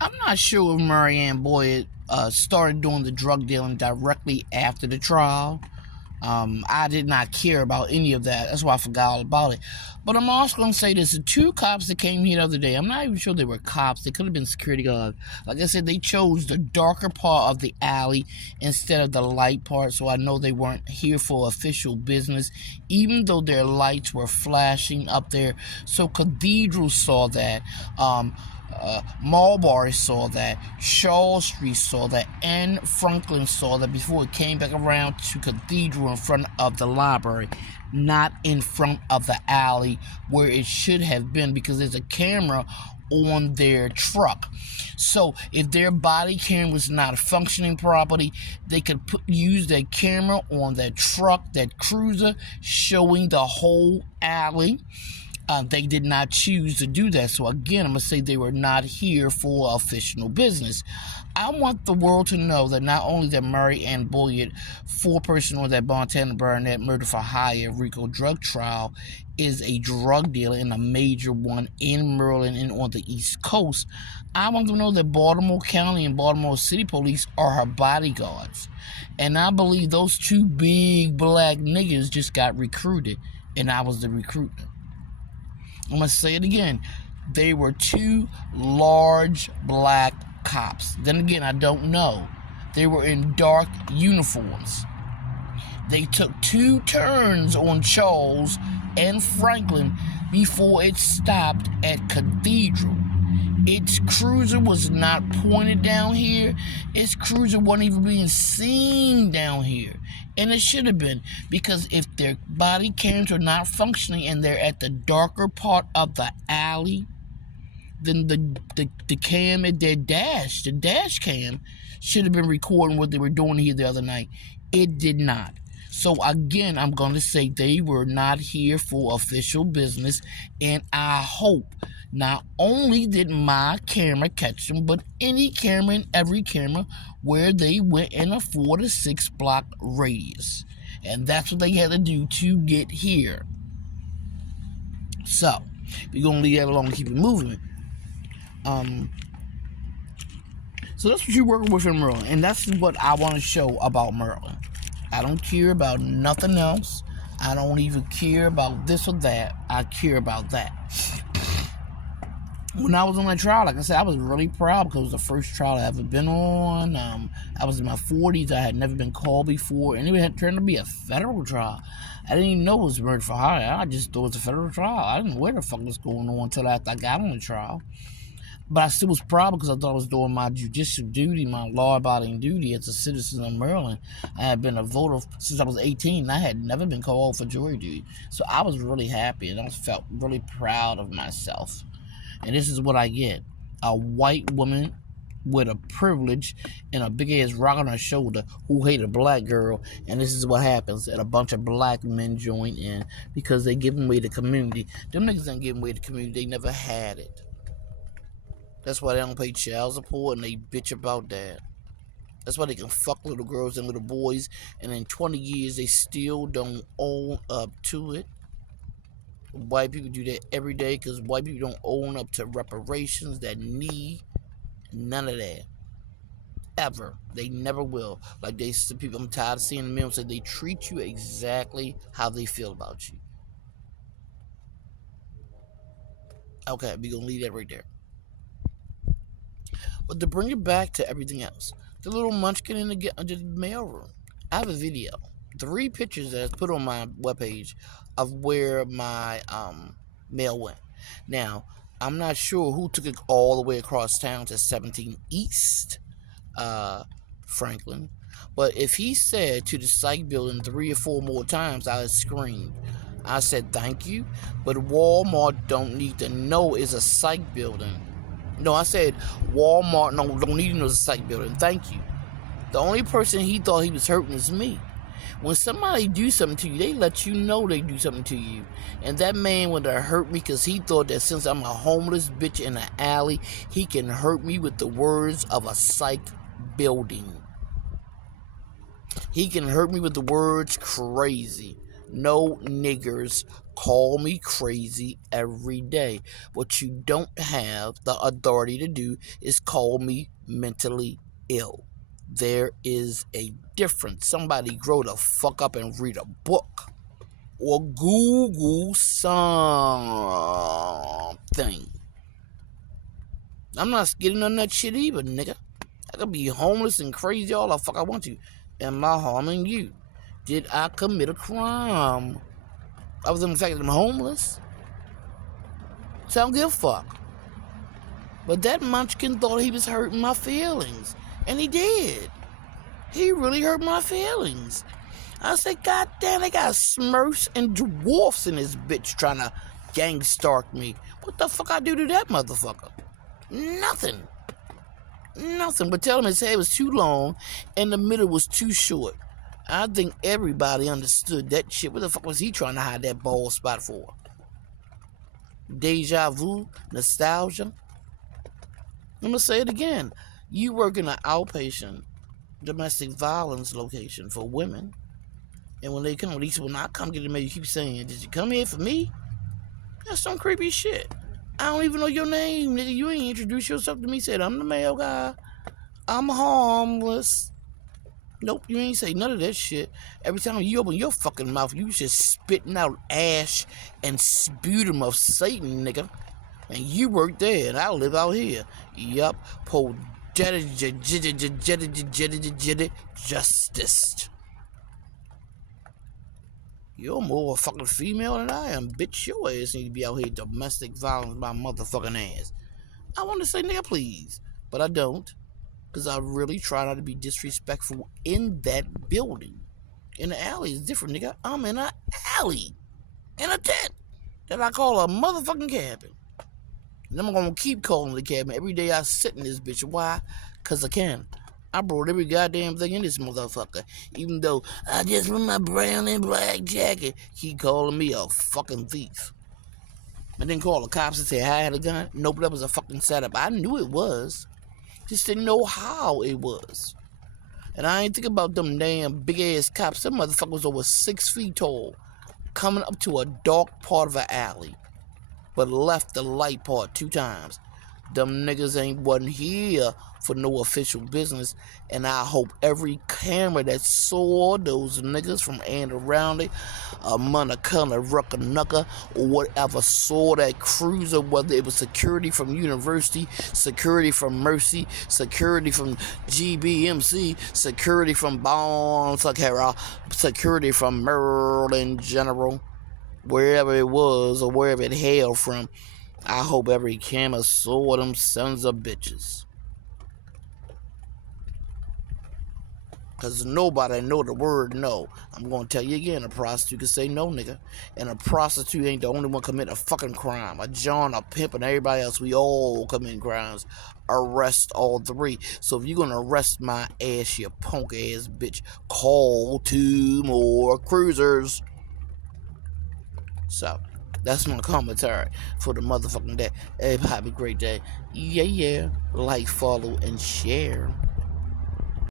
I'm not sure if Ann Bolyard started doing the drug dealing directly after the trial. I did not care about any of that. That's why I forgot all about it. But I'm also going to say this. The two cops that came here the other day, I'm not even sure they were cops. They could have been security guards. Like I said, they chose the darker part of the alley instead of the light part, so I know they weren't here for official business, even though their lights were flashing up there. So Cathedral saw that. Mulberry saw that, Charles Street saw that, and Franklin saw that before it came back around to Cathedral in front of the library, not in front of the alley where it should have been, because there's a camera on their truck. So if their body camera was not functioning properly, they could use that camera on that truck, that cruiser, showing the whole alley. They did not choose to do that. So again, I'm going to say they were not here for official business. I want the world to know that not only that Ann Bolyard, foreperson on that Montana Barronette murder for hire Rico drug trial, is a drug dealer and a major one in Maryland and on the East Coast. I want them to know that Baltimore County and Baltimore City Police are her bodyguards. And I believe those two big black niggas just got recruited, and I was the recruiter. I'm going to say it again. They were two large black cops. Then again, I don't know. They were in dark uniforms. They took two turns on Charles and Franklin before it stopped at Cathedral. Its cruiser was not pointed down here. Its cruiser wasn't even being seen down here. And it should have been, because if their body cams are not functioning and they're at the darker part of the alley, then the cam at their dash, the dash cam, should have been recording what they were doing here the other night. It did not. So again, I'm going to say they were not here for official business, and I hope not only did my camera catch them, but any camera and every camera where they went in a 4 to 6 block radius. And that's what they had to do to get here. So, we're going to leave that alone and keep it moving. So that's what you're working with in Maryland, and that's what I want to show about Maryland. I don't care about nothing else. I don't even care about this or that. I care about that. When I was on that trial, like I said, I was really proud because it was the first trial I ever been on. I was in my 40s. I had never been called before, and it had turned to be a federal trial. I didn't even know it was murder for hire. I just thought it was a federal trial. I didn't know what the fuck was going on until after I got on the trial. But I still was proud because I thought I was doing my judicial duty, my law-abiding duty as a citizen of Maryland. I had been a voter since I was 18, and I had never been called for jury duty. So I was really happy, and I felt really proud of myself. And this is what I get. A white woman with a privilege and a big-ass rock on her shoulder who hate a black girl. And this is what happens. And a bunch of black men join in because they give away the community. Them niggas ain't giving away the community. They never had it. That's why they don't pay child support and they bitch about that. That's why they can fuck little girls and little boys, and in 20 years they still don't own up to it. White people do that every day because white people don't own up to reparations that need none of that. Ever. They never will. Like they said, people, I'm tired of seeing them say they treat you exactly how they feel about you. Okay, we're going to leave that right there. But to bring it back to everything else, the little munchkin in the mailroom. I have a video, 3 pictures that I put on my webpage of where my mail went. Now, I'm not sure who took it all the way across town to 17 East Franklin, but if he said to the psych building 3 or 4 more times, I would scream. I said thank you, but Walmart don't need to know it's a psych building. No, I said Walmart don't need to know it's a psych building. Thank you. The only person he thought he was hurting is me. When somebody do something to you, they let you know they do something to you. And that man would have hurt me because he thought that since I'm a homeless bitch in an alley, he can hurt me with the words of a psych building. He can hurt me with the words crazy. No niggers call me crazy every day. What you don't have the authority to do is call me mentally ill. There is a difference. Somebody grow the fuck up and read a book. Or Google something. I'm not getting on that shit either, nigga. I could be homeless and crazy all the fuck I want to. Am I harming you? Did I commit a crime? Other than the fact that I'm homeless? So I don't give a fuck. But that munchkin thought he was hurting my feelings. And he did. He really hurt my feelings. I said, God damn, they got smurfs and dwarfs in this bitch trying to gang stalk me. What the fuck I do to that motherfucker? Nothing. But tell him his head was too long and the middle was too short. I think everybody understood that shit. What the fuck was he trying to hide that bald spot for? Deja vu? Nostalgia? I'm gonna say it again. You work in an outpatient domestic violence location for women. And when they come, at least when I come get them, you keep saying, did you come here for me? That's some creepy shit. I don't even know your name, nigga. You ain't introduced yourself to me. Said, I'm the male guy. I'm harmless. Nope, you ain't say none of that shit. Every time you open your fucking mouth, you just spitting out ash and sputum of Satan, nigga. And you work there, and I live out here. Yup, justice. You're more fucking female than I am, bitch. Your ass need to be out here domestic violence my motherfucking ass. I want to say nigga please, but I don't. Because I really try not to be disrespectful in that building. In the alley is different, nigga. I'm in an alley. In a tent. That I call a motherfucking cabin. And I'm going to keep calling it a cabin every day I sit in this bitch. Why? Because I can. I brought every goddamn thing in this motherfucker. Even though I just with my brown and black jacket, he calling me a fucking thief. I didn't call the cops and say I had a gun. Nope, that was a fucking setup. I knew it was. Just didn't know how it was. And I ain't think about them damn big ass cops. Them motherfuckers over 6 feet tall. Coming up to a dark part of an alley. But left the light part 2 times. Them niggas wasn't here for no official business. And I hope every camera that saw those niggas from and around it, Montana Barronette, or whatever, saw that cruiser, whether it was security from University, security from Mercy, security from GBMC, security from Bon Sakara, security from Maryland General, wherever it was or wherever it hailed from. I hope every camera saw them sons of bitches. Because nobody know the word no. I'm going to tell you again, a prostitute can say no, nigga. And a prostitute ain't the only one commit a fucking crime. A John, a pimp, and everybody else, we all commit crimes. Arrest all 3. So if you're going to arrest my ass, you punk ass bitch, call 2 more cruisers. So, that's my commentary for the motherfucking day. Everybody have a great day. Yeah. Like, follow, and share.